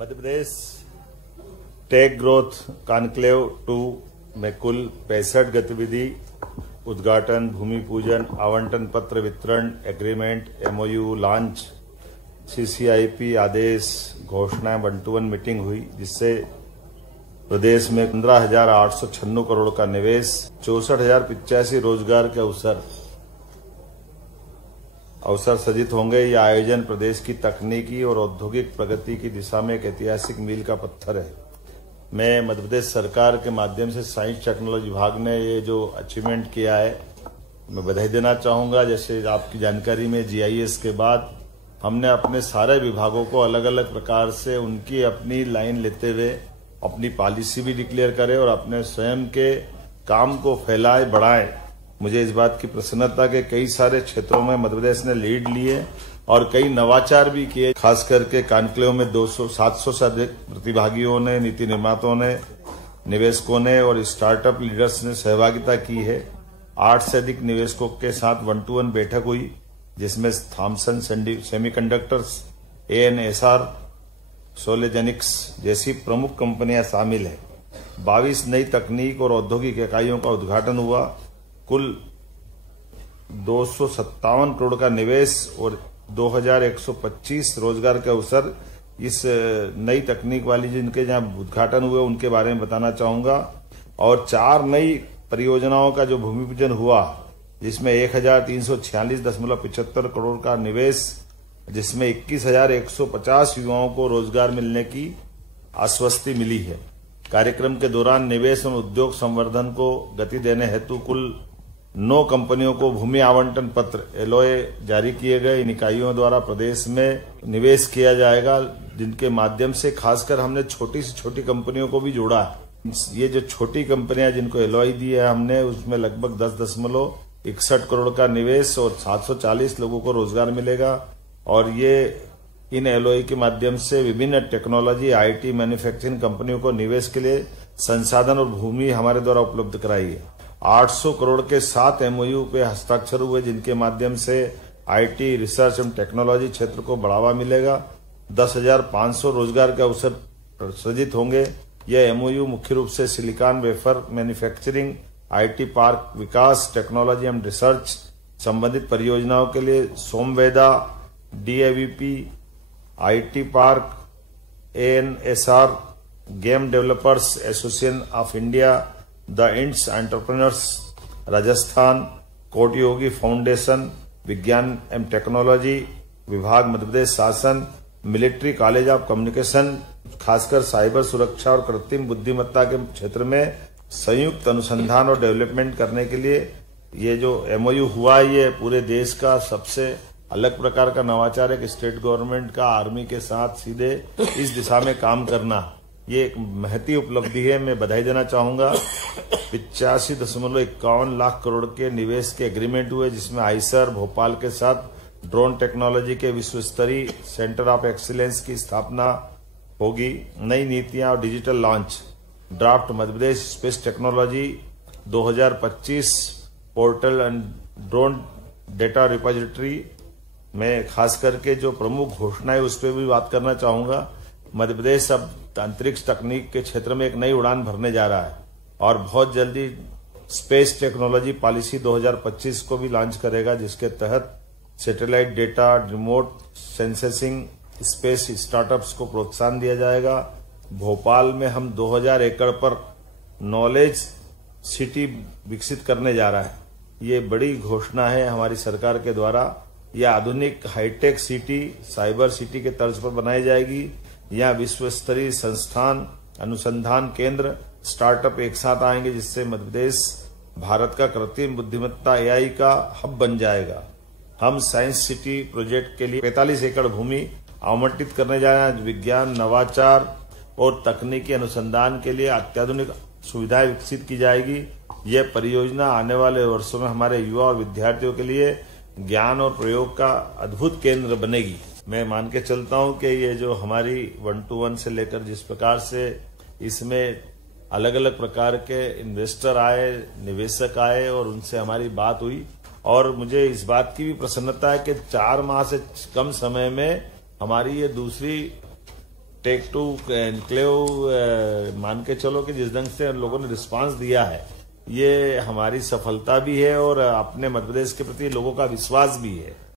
Madhya Pradesh take growth conclave 2 में कुल 65 गतिविधि, उद्घाटन, भूमि पूजन, आवंटन पत्र वितरण, एग्रीमेंट, एमओयू लॉन्च, सीसीआईपी आदेश, घोषणाएं, 1-to-1 मीटिंग हुई, जिससे प्रदेश में 15,896 करोड़ का निवेश, 64,085 रोजगार के अवसर सृजित होंगे। यह आयोजन प्रदेश की तकनीकी और औद्योगिक प्रगति की दिशा में एक ऐतिहासिक मील का पत्थर है। मैं मध्य प्रदेश सरकार के माध्यम से साइंस टेक्नोलॉजी विभाग ने ये जो अचीवमेंट किया है, मैं बधाई देना चाहूंगा। जैसे आपकी जानकारी में जीआईएस के बाद हमने अपने सारे विभागों को अलग अलग प्रकार से उनकी अपनी लाइन लेते हुए अपनी पॉलिसी भी डिक्लेयर करे और अपने स्वयं के काम को फैलाए बढ़ाए। मुझे इस बात की प्रसन्नता के कई सारे क्षेत्रों में मध्य प्रदेश ने लीड लिए और कई नवाचार भी किए। खास करके कॉन्क्लेव में 700 से अधिक प्रतिभागियों ने, नीति निर्माताओं ने, निवेशकों ने और स्टार्टअप लीडर्स ने सहभागिता की है। 8 से अधिक निवेशकों के साथ 1-to-1 बैठक हुई, जिसमें थॉमसन सेमीकंडक्टर्स, ANSR, सोलेजेनिक्स जैसी प्रमुख कंपनियां शामिल हैं। 22 नई तकनीक और औद्योगिक इकाइयों का उद्घाटन हुआ। कुल 257 करोड़ का निवेश और 2,125 रोजगार के अवसर इस नई तकनीक वाली जिनके जहां उद्घाटन हुए उनके बारे में बताना चाहूंगा। और 4 नई परियोजनाओं का जो भूमि पूजन हुआ, जिसमें 1,346.75 करोड़ का निवेश, जिसमें 21,150 युवाओं को रोजगार मिलने की आश्वस्ति मिली है। कार्यक्रम के दौरान निवेश और उद्योग संवर्धन को गति देने हेतु कुल 9 कंपनियों को भूमि आवंटन पत्र LOA जारी किए गए। इन इकाइयों द्वारा प्रदेश में निवेश किया जाएगा, जिनके माध्यम से खासकर हमने छोटी से छोटी कंपनियों को भी जोड़ा है। ये जो छोटी कंपनियां जिनको LOI दी है हमने, उसमें लगभग 10.61 करोड़ का निवेश और 740 लोगों को रोजगार मिलेगा। और ये इन LOI के माध्यम से विभिन्न टेक्नोलॉजी, IT, मैन्युफैक्चरिंग कंपनियों को निवेश के लिए संसाधन और भूमि हमारे द्वारा उपलब्ध कराई है। 800 करोड़ के 7 MOU पे हस्ताक्षर हुए, जिनके माध्यम से IT, रिसर्च एवं टेक्नोलॉजी क्षेत्र को बढ़ावा मिलेगा। 10,500 रोजगार के अवसर सृजित होंगे। यह MOU मुख्य रूप से silicon wafer manufacturing, IT park Vikas, technology एवं रिसर्च संबंधित परियोजनाओं के लिए सोमवेदा, DAVP, IT park, ANSR, game developers association of India, the ends entrepreneurs Rajasthan, कोटि योगी फाउंडेशन, विज्ञान एवं टेक्नोलॉजी विभाग मध्य प्रदेश शासन, मिलिट्री कॉलेज ऑफ कम्युनिकेशन, खासकर साइबर सुरक्षा और कृत्रिम बुद्धिमत्ता के क्षेत्र में संयुक्त अनुसंधान और डेवलपमेंट करने के लिए ये जो MOU हुआ है, ये पूरे देश का सबसे अलग प्रकार का नवाचार है कि स्टेट गवर्नमेंट का आर्मी के साथ सीधे इस दिशा में काम करना, ये एक महती उपलब्धि है। मैं बधाई देना चाहूंगा। 85.51 लाख करोड़ के निवेश के एग्रीमेंट हुए, जिसमें आईसर भोपाल के साथ ड्रोन टेक्नोलॉजी के विश्व स्तरीय सेंटर ऑफ एक्सीलेंस की स्थापना होगी। नई नीतियां और digital launch, draft Madhya Pradesh space technology 2025 portal and drone data repository में खास करके जो प्रमुख घोषणा है उस पर भी बात करना चाहूंगा। मध्य प्रदेश अब अंतरिक्ष तकनीक के क्षेत्र में एक नई उड़ान भरने जा रहा है और बहुत जल्दी स्पेस टेक्नोलॉजी पॉलिसी 2025 को भी लॉन्च करेगा, जिसके तहत satellite data, remote sensing, space startups को प्रोत्साहन दिया जाएगा। भोपाल में हम 2000 एकड़ पर नॉलेज सिटी विकसित करने जा रहा है। ये बड़ी घोषणा है हमारी सरकार के द्वारा। यह आधुनिक हाईटेक सिटी, साइबर सिटी के तर्ज पर बनाई जाएगी। यहाँ विश्व स्तरीय संस्थान, अनुसंधान केंद्र, स्टार्टअप एक साथ आएंगे, जिससे मध्य प्रदेश भारत का कृत्रिम बुद्धिमत्ता AI का हब बन जाएगा। हम साइंस सिटी प्रोजेक्ट के लिए 45 एकड़ भूमि आवंटित करने जा रहे हैं। विज्ञान, नवाचार और तकनीकी अनुसंधान के लिए अत्याधुनिक सुविधाएं विकसित की जाएगी। यह परियोजना आने वाले वर्षों में हमारे युवा और विद्यार्थियों के लिए ज्ञान और प्रयोग का अद्भुत केंद्र बनेगी। मैं मान के चलता हूं कि ये जो हमारी 1-to-1 से लेकर जिस प्रकार से इसमें अलग अलग प्रकार के इन्वेस्टर आए, निवेशक आए और उनसे हमारी बात हुई, और मुझे इस बात की भी प्रसन्नता है कि 4 माह से कम समय में हमारी ये दूसरी टेक टू एनक्लेव मान के चलो कि जिस ढंग से लोगों ने रिस्पांस दिया है, ये हमारी सफलता भी है और अपने मध्य प्रदेश के प्रति लोगों का विश्वास भी है।